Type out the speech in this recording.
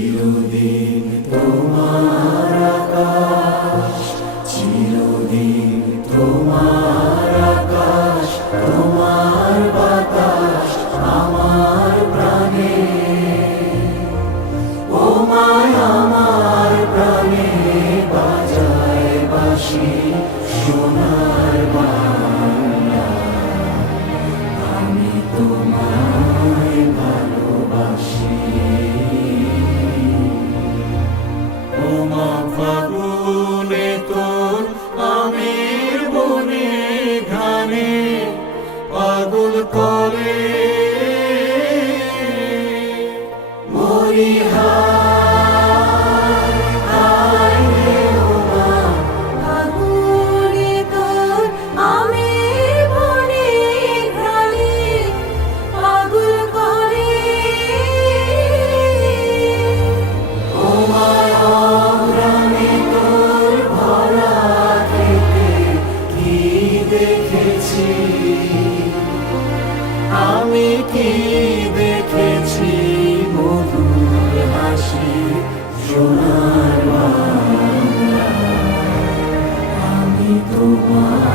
চিরদিন তোমার আকাশ, চিরদিন তোমার আকাশ, তোমার বাতাস আমার প্রাণে। ও মায় আমার প্রাণে বাজায় বাঁশি সোনার বাংলা, আমি তোমায় ভালোবাসি। ও মা ফাগুনে তোর আমের বনে ঘানে পাগল করে মরি হায় হায় রে। ও মা ফাগুনে তোর আমের বনে ঘ্রাণে পাগল করে। ও মা অঘ্রাণে তোর ভরা খেতে কি দেখেছি আমি, কি দেখেছি মধুর হাসি সোনার বাংলা, আমি তোমার